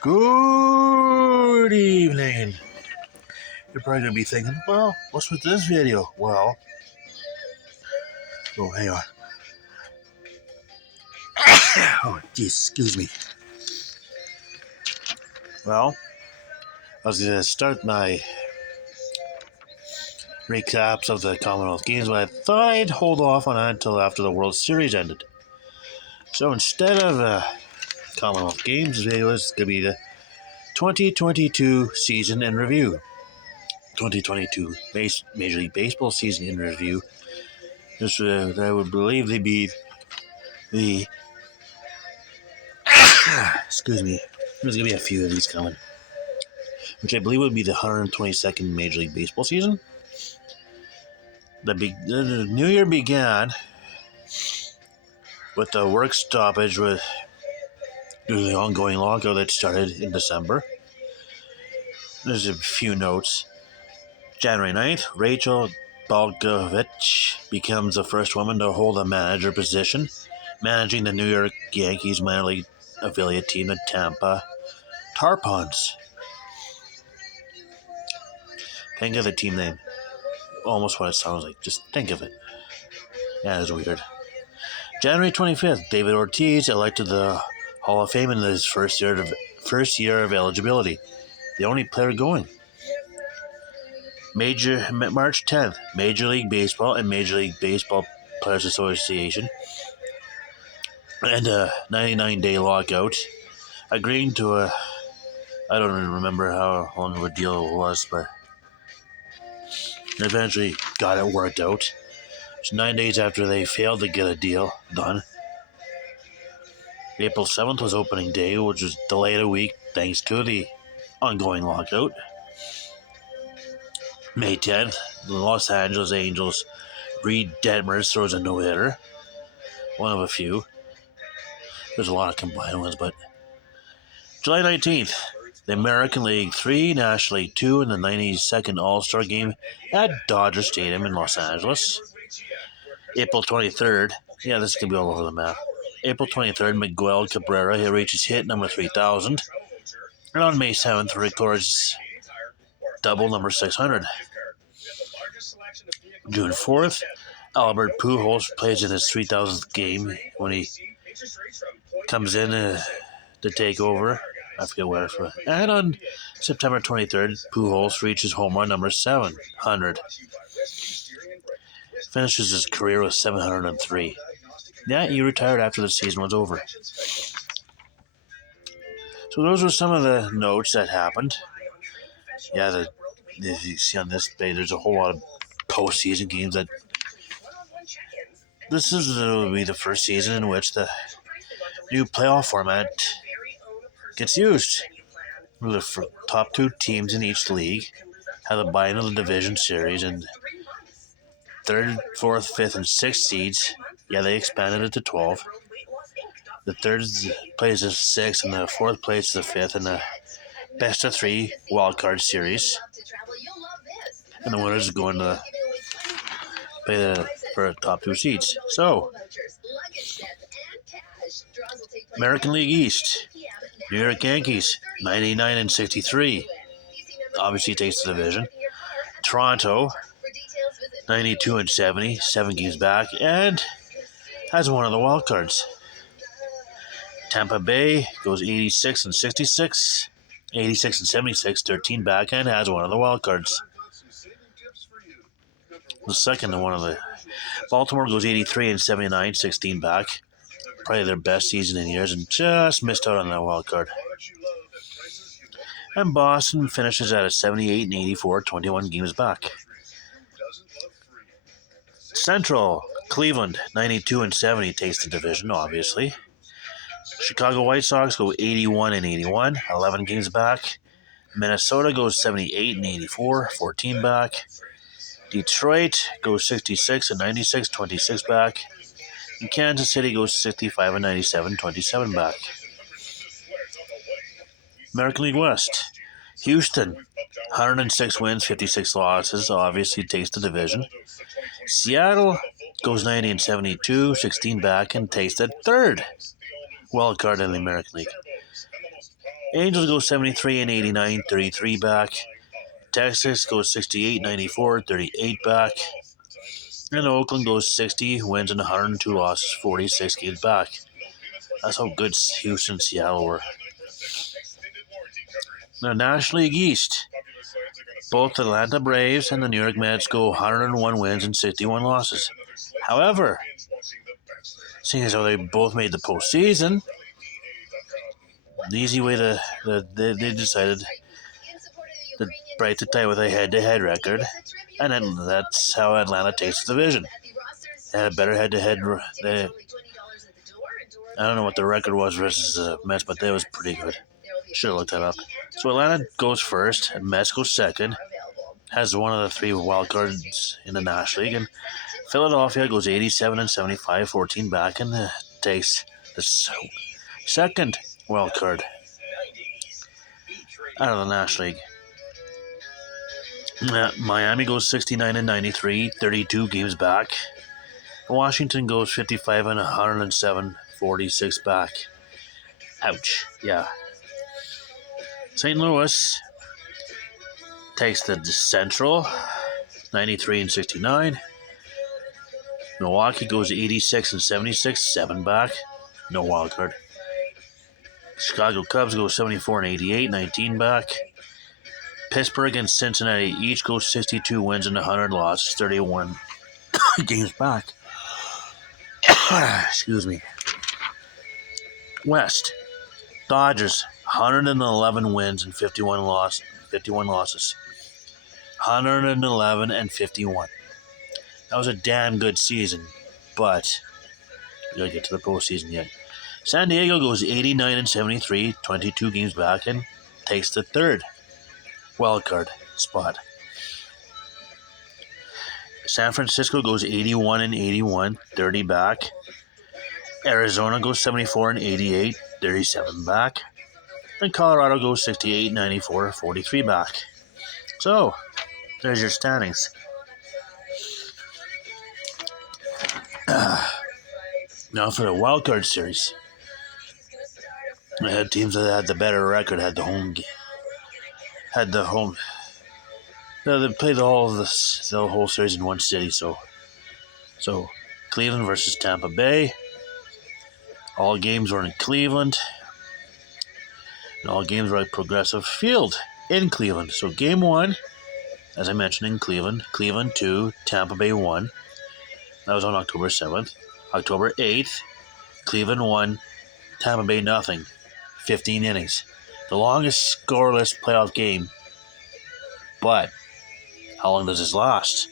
Good evening. You're probably going to be thinking, well, what's with this video? Well, hang on. Oh, geez, excuse me. Well, I was going to start my recaps of the Commonwealth Games, but I thought I'd hold off on that until after the World Series ended. So instead of Commonwealth Games, this video is going to be the 2022 season in review. 2022 Major League Baseball season in review. This I would believe they'd be the excuse me. There's gonna be a few of these coming, which I believe would be the 122nd Major League Baseball season. The new year began with the work stoppage due to the ongoing lockout that started in December. There's a few notes. January 9th, Rachel Balkovich becomes the first woman to hold a manager position, managing the New York Yankees minor league affiliate team, the Tampa Tarpons. Think of the team name. Almost what it sounds like. Just think of it. Yeah, it's weird. January 25th, David Ortiz elected to the Hall of Fame in his first year of eligibility. The only player going. March 10th, Major League Baseball and Major League Baseball Players Association and a 99-day lockout, agreeing to I don't even remember how long of a deal it was, but eventually got it worked out. It's 9 days after they failed to get a deal done. April 7th was opening day, which was delayed a week thanks to the ongoing lockout. May 10th, the Los Angeles Angels, Reed Detmers throws a no-hitter. One of a few. There's a lot of combined ones, but July 19th, the American League 3, National League 2, and the 92nd All-Star Game at Dodger Stadium in Los Angeles. April 23rd, yeah, this is going to be all over the map. April 23rd, Miguel Cabrera reaches hit number 3,000. And on May 7th, records double number 600. June 4th, Albert Pujols plays in his 3,000th game when he comes in to take over. I forget where. And on September 23rd, Pujols reaches home run number 700. Finishes his career with 703. Yeah, he retired after the season was over. So those were some of the notes that happened. Yeah, as you see on this page, there's a whole lot of postseason games that. This will be the first season in which the new playoff format gets used. The top two teams in each league have a bye into the division series, and third, fourth, fifth, and sixth seeds, yeah, they expanded it to 12. The third plays the sixth, and the fourth plays the fifth in the best of three wildcard series. And the winners go into play for the top two seeds. So, American League East, New York Yankees, 99 and 63. Obviously takes the division. Toronto, 92 and 70, 7 games back, and has one of the wild cards. Tampa Bay goes 86 and 66, 86 and 76, 13 back, and has one of the wild cards. The second to one of the. Baltimore goes 83 and 79, 16 back. Probably their best season in years, and just missed out on that wild card. And Boston finishes at a 78 and 84, 21 games back. Central, Cleveland, 92 and 70 takes the division, obviously. Chicago White Sox go 81 and 81, 11 games back. Minnesota goes 78 and 84, 14 back. Detroit goes 66 and 96, 26 back. And Kansas City goes 65 and 97, 27 back. American League West. Houston, 106 wins, 56 losses, obviously takes the division. Seattle goes 90 and 72, 16 back, and takes the third wild card in the American League. Angels go 73 and 89, 33 back. Texas goes 68, 94, 38 back. And Oakland goes 60 wins and 102 losses, 46 games back. That's how good Houston and Seattle were. The National League East. Both the Atlanta Braves and the New York Mets go 101 wins and 61 losses. However, seeing as how they both made the postseason, the easy way they decided to break the tie with a head-to-head record, and then that's how Atlanta takes the division. They had a better head-to-head. I don't know what the record was versus the Mets, but that was pretty good. Should have looked that up. So Atlanta goes first, and Mets goes second. Has one of the 3 wild cards in the National League, and Philadelphia goes 87 and 75, 14 back, and takes the second wild card out of the National League. Miami goes 69 and 93, 32 games back. Washington goes 55 and 107, 46 back. Ouch. Yeah. St. Louis takes the Central, 93 and 69. Milwaukee goes 86 and 76, 7 back. No wild card. Chicago Cubs go 74 and 88, 19 back. Pittsburgh and Cincinnati each go 62 wins and 100 losses, 31 games back. Excuse me. West. Dodgers, 111 wins and 51 losses. 111 and 51. That was a damn good season, but we gotta get to the postseason yet. San Diego goes 89 and 73, 22 games back, and takes the third wildcard spot. San Francisco goes 81 and 81, 30 back. Arizona goes 74 and 88, 37 back. And Colorado goes 68, 94, 43 back. So, there's your standings. Now for the wildcard series. I had teams that had the better record, had the home. They played the whole series in one city. So Cleveland versus Tampa Bay. All games were in Cleveland. And all games were at Progressive Field in Cleveland. So game 1, as I mentioned, in Cleveland. Cleveland 2, Tampa Bay 1. That was on October 7th. October 8th, Cleveland 1, Tampa Bay nothing. 15 innings. The longest scoreless playoff game. But how long does this last?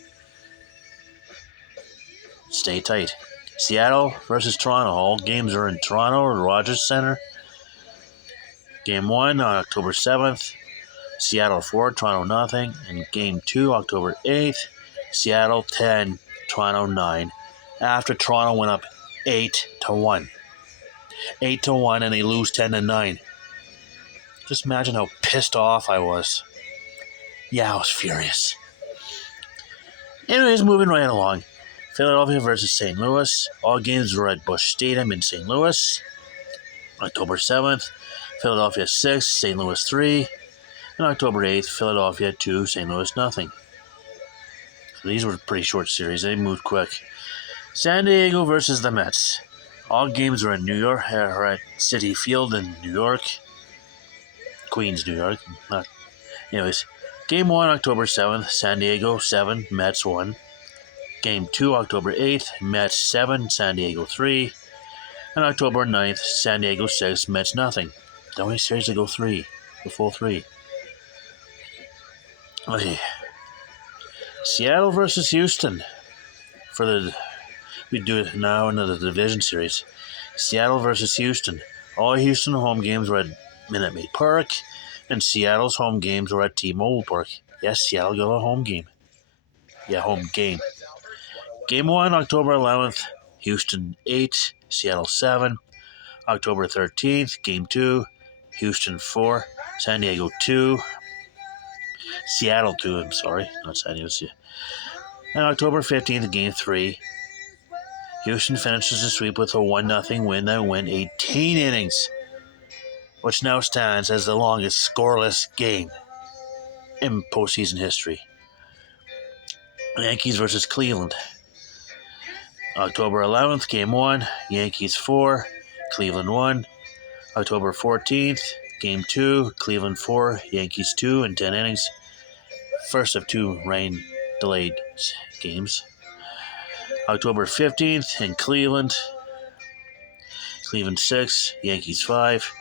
Stay tight. Seattle versus Toronto. All games are in Toronto or Rogers Center. Game 1 on October 7th. Seattle 4, Toronto nothing. And Game 2, October 8th. Seattle 10, Toronto 9. After Toronto went up 8-1. 8-1 and they lose 10-9. Just imagine how pissed off I was. Yeah, I was furious. Anyways, moving right along. Philadelphia versus St. Louis. All games were at Busch Stadium in St. Louis. October 7th, Philadelphia 6, St. Louis 3. And October 8th, Philadelphia 2, St. Louis nothing. So these were pretty short series. They moved quick. San Diego versus the Mets. All games were in New York, or at Citi Field in New York. Queens, New York. Anyways, Game 1, October 7th, San Diego 7, Mets 1. Game 2, October 8th, Mets 7, San Diego 3. And October 9th, San Diego 6, Mets nothing. The only series to go 3, the full 3. Okay. Seattle versus Houston. We do it now in the division series. Seattle versus Houston. All Houston home games were at Minute Maid Park, and Seattle's home games were at T-Mobile Park. Yes, Seattle got a home game. Yeah, home game. Game 1, October 11th, Houston 8, Seattle 7. October 13th, Game 2, Houston 4, San Diego 2. Seattle 2, I'm sorry, not San Diego. And October 15th, Game 3, Houston finishes the sweep with a 1-0 win that went 18 innings. which now stands as the longest scoreless game in postseason history. Yankees versus Cleveland. October 11th, Game 1, Yankees 4, Cleveland 1. October 14th, Game 2, Cleveland 4, Yankees 2 in 10 innings. First of 2 rain-delayed games. October 15th in Cleveland 6, Yankees 5.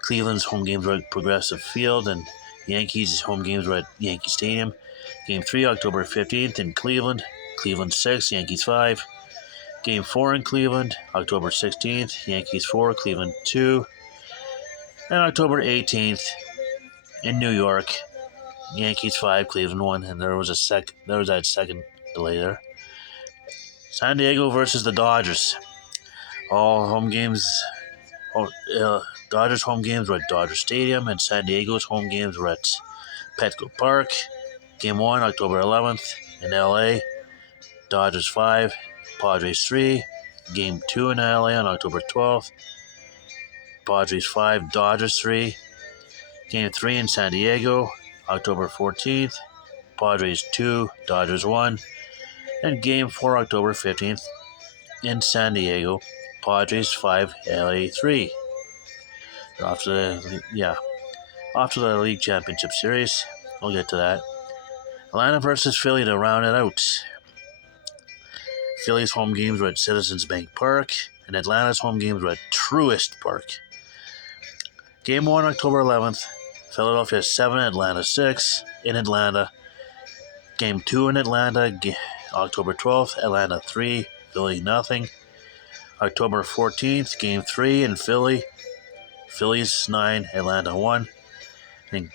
Cleveland's home games were at Progressive Field, and Yankees' home games were at Yankee Stadium. Game 3, October 15th in Cleveland 6, Yankees 5. Game 4 in Cleveland, October 16th, Yankees 4, Cleveland 2. And October 18th in New York, Yankees 5, Cleveland 1. And there was that second delay there. San Diego versus the Dodgers. All home games. Dodgers home games were at Dodger Stadium, and San Diego's home games were at Petco Park. Game 1, October 11th in LA, Dodgers 5, Padres 3. Game 2 in LA on October 12th, Padres 5, Dodgers 3. Game 3 in San Diego, October 14th, Padres 2, Dodgers 1. And Game 4, October 15th in San Diego, Padres 5, LA 3. After the League Championship Series, we'll get to that. Atlanta versus Philly to round it out. Philly's home games were at Citizens Bank Park, and Atlanta's home games were at Truist Park. Game 1, October 11th, Philadelphia 7, Atlanta 6 in Atlanta. Game 2 in Atlanta, October 12th, Atlanta 3, Philly nothing. October 14th, Game 3 in Philly, Phillies 9, Atlanta 1. And